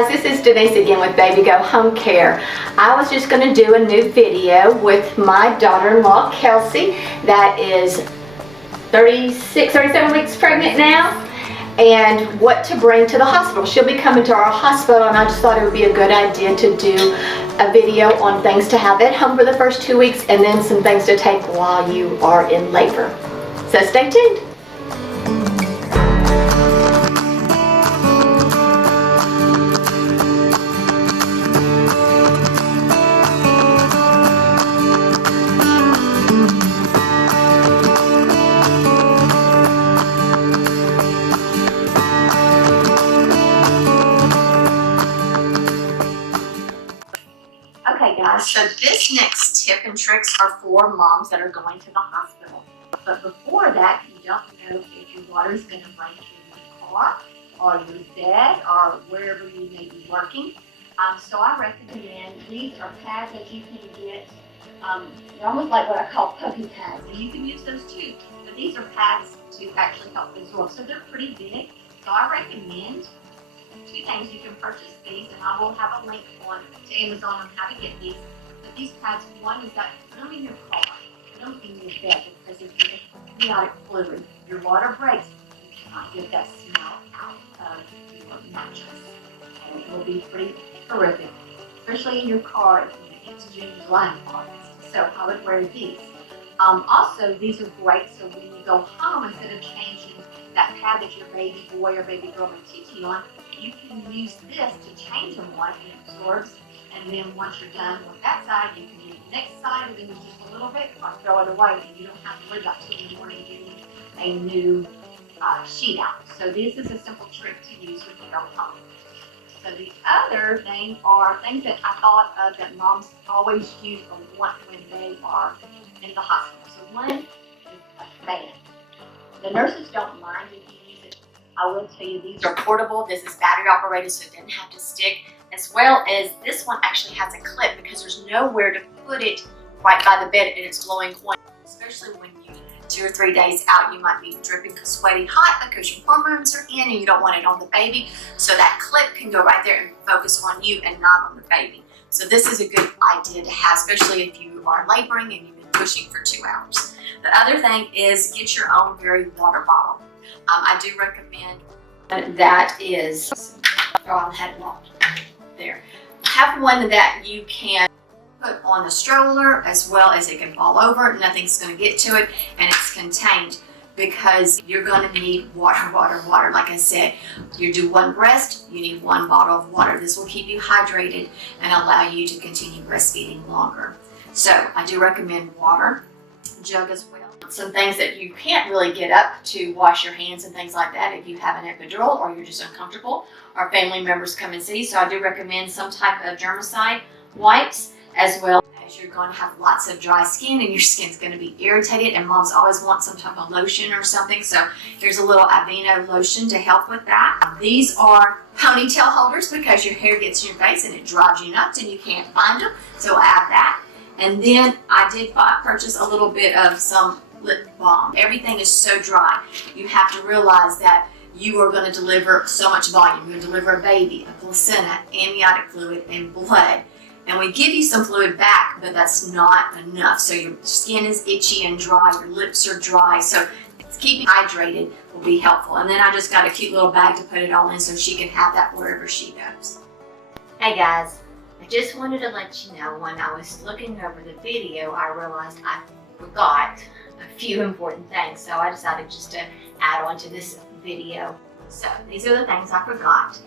guys, this is Denise again with Baby Go Home Care. I was just going to do a new video with my daughter-in-law Kelsey that is 37 weeks pregnant now, and what to bring to the hospital. She'll be coming to our hospital, and I just thought it would be a good idea to do a video on things to have at home for the first 2 weeks and then some things to take while you are in labor. So stay tuned. Okay guys, so this next tip and tricks are for moms that are going to the hospital. But before that, you don't know if your water is going to break in your car or your bed or wherever you may be working. So I recommend, these are pads that you can get. They're almost like what I call puppy pads, and you can use those too. But these are pads to actually help absorb, so they're pretty big. So I recommend two things. You can purchase these, and I will have a link on to Amazon on how to get these. But these pads, one is that put them in your car, put them in your bed, because if you have amniotic fluid, your water breaks, you cannot get that smell out of your mattress, and it will be pretty horrific, especially in your car if it's June, July and August. So I would wear these. Also, these are great, so when you go home, instead of changing that pad that your baby boy or baby girl may teach you on, you can use this to change them on, and it absorbs. And then once you're done with that side, you can use the next side, and then use just a little bit, or throw it away, and you don't have to worry about 2 in the morning getting a new sheet out. So this is a simple trick to use when you go home. So the other things are things that I thought of that moms always use or want when they are in the hospital. So one is a fan. The nurses don't mind if you use it. I will tell you, these are portable. This is battery operated, so it doesn't have to stick. As well as this one actually has a clip because there's nowhere to put it right by the bed, and it's blowing on. Especially when you 2 or 3 days out, you might be dripping sweaty hot because your hormones are in and you don't want it on the baby. So that clip can go right there and focus on you and not on the baby. So this is a good idea to have, especially if you are laboring and you've been pushing for 2 hours. The other thing is get your own very water bottle. I do recommend that is, I had locked there. Have one that you can put on the stroller, as well as it can fall over. Nothing's going to get to it, and it's contained, because you're going to need water. Like I said, you do 1 breast, you need 1 bottle of water. This will keep you hydrated and allow you to continue breastfeeding longer. So I do recommend water, jug as well. Some things that you can't really get up to wash your hands and things like that if you have an epidural or you're just uncomfortable, or family members come and see. So I do recommend some type of germicide wipes, as well as you're going to have lots of dry skin and your skin's going to be irritated, and moms always want some type of lotion or something. So here's a little Aveeno lotion to help with that. These are ponytail holders because your hair gets in your face and it drives you nuts and you can't find them. So add that. And then I did purchase a little bit of some lip balm. Everything is so dry. You have to realize that you are going to deliver so much volume. You're going to deliver a baby, a placenta, amniotic fluid, and blood. And we give you some fluid back, but that's not enough. So your skin is itchy and dry, your lips are dry. So keeping hydrated will be helpful. And then I just got a cute little bag to put it all in so she can have that wherever she goes. Hey guys, I just wanted to let you know, when I was looking over the video, I realized I forgot a few important things. So I decided just to add on to this video. So these are the things I forgot.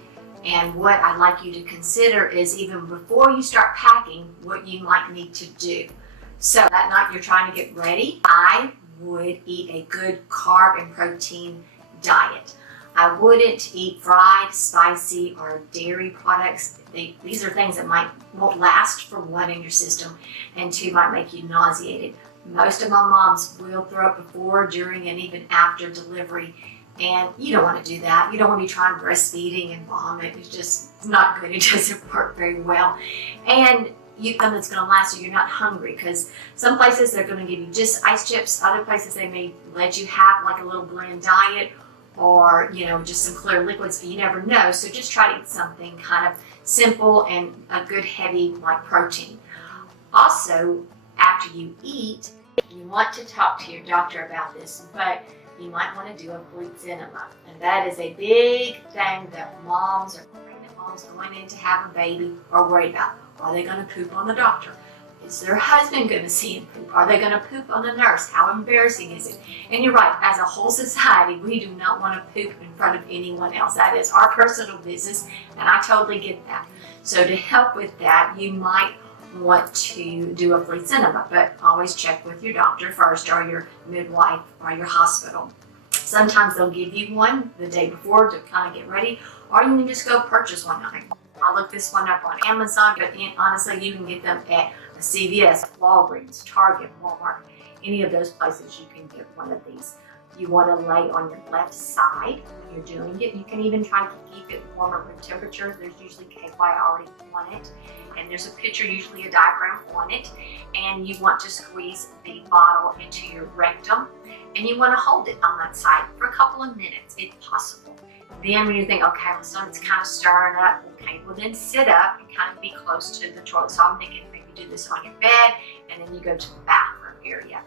And what I'd like you to consider is, even before you start packing, what you might need to do. So that night you're trying to get ready, I would eat a good carb and protein diet. I wouldn't eat fried, spicy, or dairy products. These are things that won't last, for 1, in your system, and 2, might make you nauseated. Most of my moms will throw up before, during, and even after delivery. And you don't want to do that. You don't want to be trying breastfeeding and vomit. It's just not good. It doesn't work very well. And that's going to last so you're not hungry, because some places they're going to give you just ice chips. Other places they may let you have like a little blend diet, or, you know, just some clear liquids, but you never know. So just try to eat something kind of simple and a good heavy like protein. Also, after you eat, you want to talk to your doctor about this, but you might want to do a bleach enema. And that is a big thing that moms or pregnant moms going in to have a baby are worried about. Are they going to poop on the doctor? Is their husband going to see him poop? Are they going to poop on the nurse? How embarrassing is it? And you're right, as a whole society, we do not want to poop in front of anyone else. That is our personal business, and I totally get that. So to help with that, you might want to do a bleach enema, but always check with your doctor first, or your midwife, or your hospital. Sometimes they'll give you one the day before to kind of get ready, or you can just go purchase one. I looked this one up on Amazon, but honestly, you can get them at CVS, Walgreens, Target, Walmart, any of those places you can get one of these. You want to lay on your left side when you're doing it. You can even try to keep it warmer room temperature. There's usually KY already on it, and there's a picture, usually a diagram on it, and you want to squeeze the bottle into your rectum, and you want to hold it on that side for a couple of minutes if possible. Then when you think, okay, my stomach's kind of stirring up, okay, well then sit up and kind of be close to the toilet. So I'm thinking maybe do this on your bed, and then you go to the bathroom area.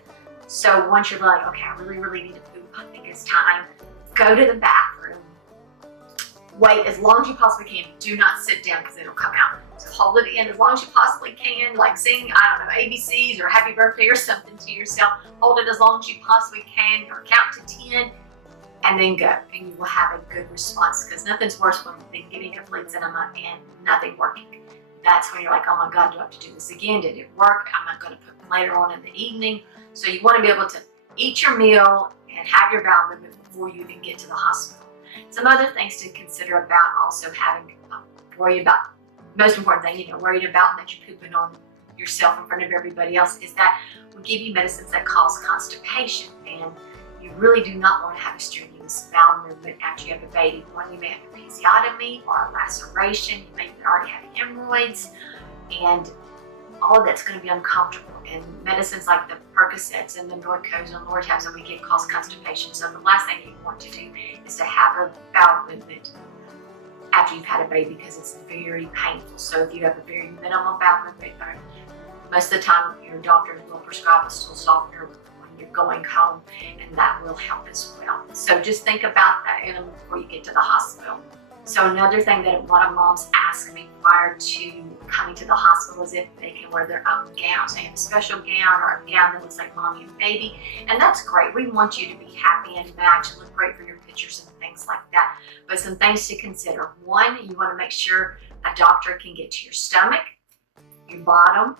So once you're like, okay, I really need to poop, I think it's time, go to the bathroom. Wait as long as you possibly can. Do not sit down because it'll come out. So hold it in as long as you possibly can, like sing, I don't know, ABCs or happy birthday or something to yourself. Hold it as long as you possibly can, or count to 10. And then go, and you will have a good response, because nothing's worse than getting a bleach enema and nothing working. That's when you're like, oh my God, do I have to do this again? Did it work? I'm not going to put them later on in the evening. So you want to be able to eat your meal and have your bowel movement before you even get to the hospital. Some other things to consider about also having worry about, most important thing, you know, worried about that you're pooping on yourself in front of everybody else, is that we give you medicines that cause constipation, and you really do not want to have a strenuous bowel movement after you have a baby. One, you may have a episiotomy or a laceration, you may already have hemorrhoids, and all of that's going to be uncomfortable. And medicines like the Percocets and the Norcos and Lortabs that we give cause constipation. So the last thing you want to do is to have a bowel movement after you've had a baby, because it's very painful. So if you have a very minimal bowel movement, most of the time your doctor will prescribe a stool softener when you're going home, and that will help as well. So just think about that before you get to the hospital. So another thing that a lot of moms ask me prior to coming to the hospital is if they can wear their own gowns. They have a special gown or a gown that looks like mommy and baby, and that's great. We want you to be happy and match and look great for your pictures and things like that. But some things to consider. One, you want to make sure a doctor can get to your stomach, your bottom,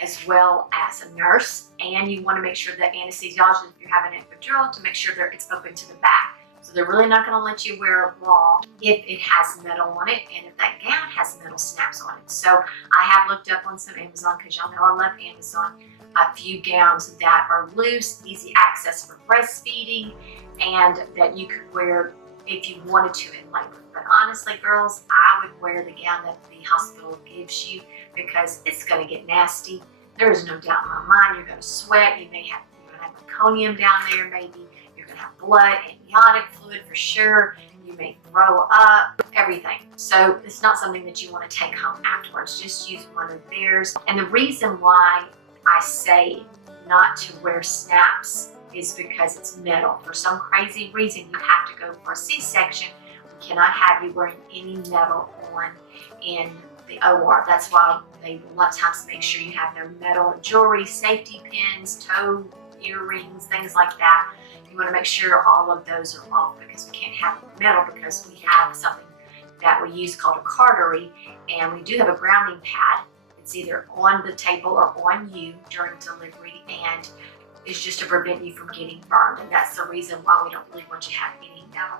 as well as a nurse, and you want to make sure that anesthesiologist, if you're having an epidural, to make sure that it's open to the back. So they're really not going to let you wear a bra if it has metal on it, and if that gown has metal snaps on it. So I have looked up on some Amazon, because y'all know I love Amazon, a few gowns that are loose, easy access for breastfeeding, and that you could wear if you wanted to in labor. But honestly, girls, I would wear the gown that the hospital gives you, because it's going to get nasty. There is no doubt in my mind. You're going to sweat. You're going to have meconium down there, maybe. You're going to have blood, amniotic fluid for sure. You may throw up, everything. So it's not something that you want to take home afterwards. Just use one of theirs. And the reason why I say not to wear snaps is because it's metal. For some crazy reason, you have to go for a C-section. We cannot have you wearing any metal on in the OR. That's why they a lot of times make sure you have no metal jewelry, safety pins, toe earrings, things like that. You want to make sure all of those are off, because we can't have metal, because we have something that we use called a cautery, and we do have a grounding pad. It's either on the table or on you during delivery, and it's just to prevent you from getting burned, and that's the reason why we don't really want you to have any metal.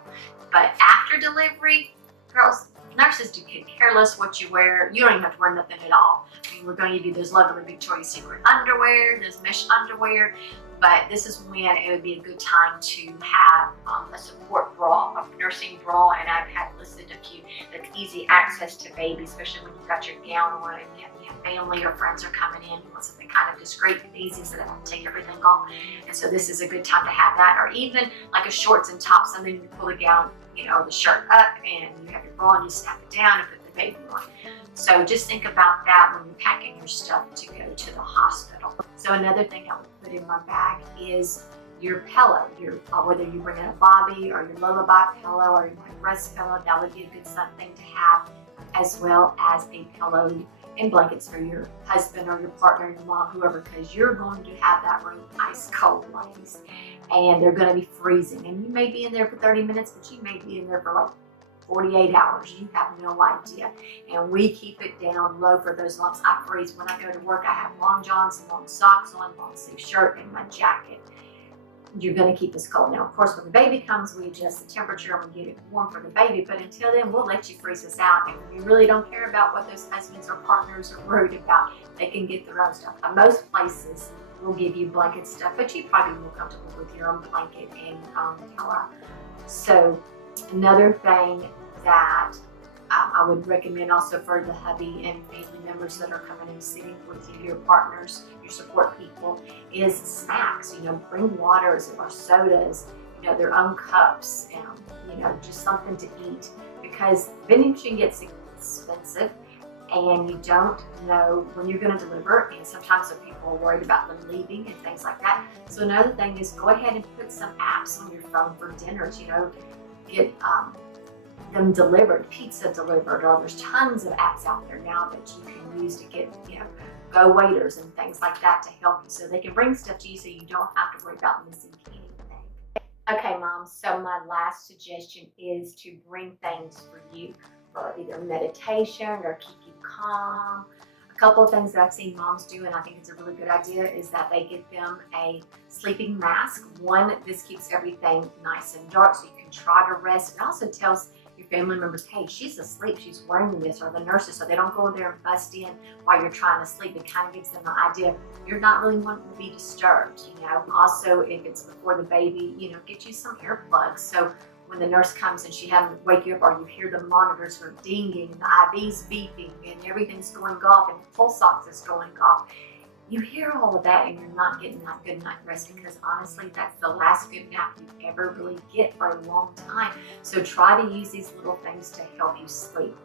But after delivery, girls, nurses do care less what you wear. You don't even have to wear nothing at all. I mean, we're going to give you those lovely Victoria's Secret underwear, those mesh underwear. but this is when it would be a good time to have a support bra, a nursing bra, and I've had listed a few that's easy access to baby, especially when you've got your gown on and you have family or friends are coming in. You want something kind of discreet and easy so they don't have to take everything off. And so this is a good time to have that, or even like a shorts and top, something you pull the gown, the shirt up, and you have your bra and you snap it down and put the baby on. So just think about that when you're packing your stuff to go to the hospital. So another thing I would put in my bag is your pillow, whether you bring in a Bobby or your lullaby pillow or your breast pillow, that would be a good thing to have, as well as a pillow and blankets for your husband or your partner, your mom, whoever, because you're going to have that room ice cold, ladies, and they're going to be freezing. And you may be in there for 30 minutes, but you may be in there for like 48 hours. You have no idea. And we keep it down low for those lumps. I freeze when I go to work. I have long johns, long socks on, long sleeve shirt, and my jacket. You're going to keep us cold. Now, of course, when the baby comes, we adjust the temperature and we get it warm for the baby. But until then, we'll let you freeze us out. And we really don't care about what those husbands or partners are worried about. They can get their own stuff. Most places will give you blanket stuff, but you probably be more comfortable with your own blanket and pillow. So another thing that I would recommend also for the hubby and family members that are coming and sitting with you, your partners, your support people, is snacks. Bring waters or sodas, their own cups, and just something to eat, because vending machine gets expensive and you don't know when you're going to deliver, and sometimes some people are worried about them leaving and things like that. So another thing is go ahead and put some apps on your phone for dinners, get them delivered, pizza delivered, or there's tons of apps out there now that you can use to get, go waiters and things like that to help you, so they can bring stuff to you so you don't have to worry about missing anything. Okay, moms, so my last suggestion is to bring things for you for either meditation or keep you calm. A couple of things that I've seen moms do, and I think it's a really good idea, is that they get them a sleeping mask. One, this keeps everything nice and dark so you can try to rest. It also tells your family members, hey, she's asleep, she's wearing this, or the nurses, so they don't go in there and bust in while you're trying to sleep. It kind of gives them the idea you're not really wanting to be disturbed. Also, if it's before the baby, get you some earplugs, so when the nurse comes and she hasn't wake you up, or you hear the monitors are dinging and the IV's beeping and everything's going off and the pulse ox is going off, you hear all of that and you're not getting that good night rest, because honestly, that's the last good nap you ever really get for a long time. So try to use these little things to help you sleep.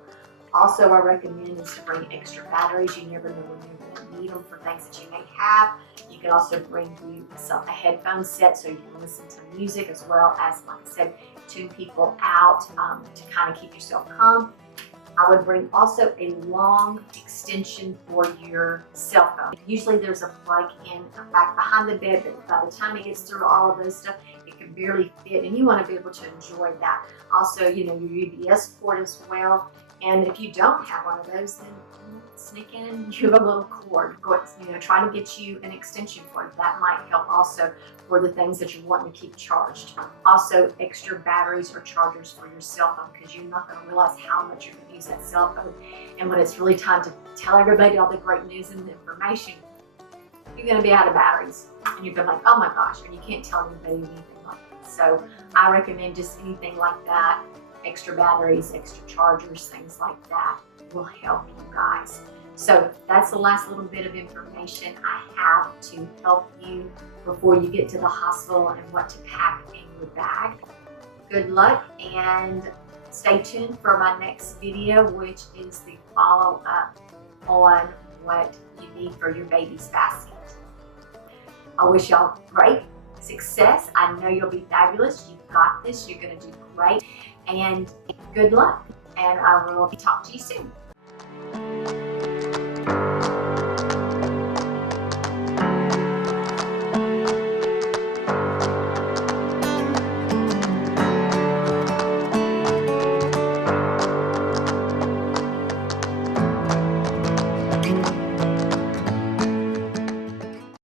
Also, I recommend is to bring extra batteries. You never know when you're going to need them for things that you may have. You can also bring you a headphone set so you can listen to music, as well as, like I said, tune people out to kind of keep yourself calm. I would bring also a long extension for your cell phone. Usually there's a plug in back behind the bed, but by the time it gets through all of those stuff, it can barely fit, and you want to be able to enjoy that. Also, your UPS port as well. And if you don't have one of those, then sneak in and you have a little cord. Try to get you an extension cord. That might help also for the things that you're wanting to keep charged. Also, extra batteries or chargers for your cell phone, because you're not going to realize how much you're going to use that cell phone. And when it's really time to tell everybody all the great news and information, you're going to be out of batteries. And you're going to be like, oh my gosh, and you can't tell anybody anything like that. So I recommend just anything like that. Extra batteries, extra chargers, things like that will help you guys. So that's the last little bit of information I have to help you before you get to the hospital and what to pack in your bag. Good luck, and stay tuned for my next video, which is the follow-up on what you need for your baby's basket. I wish y'all great success. I know you'll be fabulous. You've got this. You're going to do great. And good luck. And I will talk to you soon.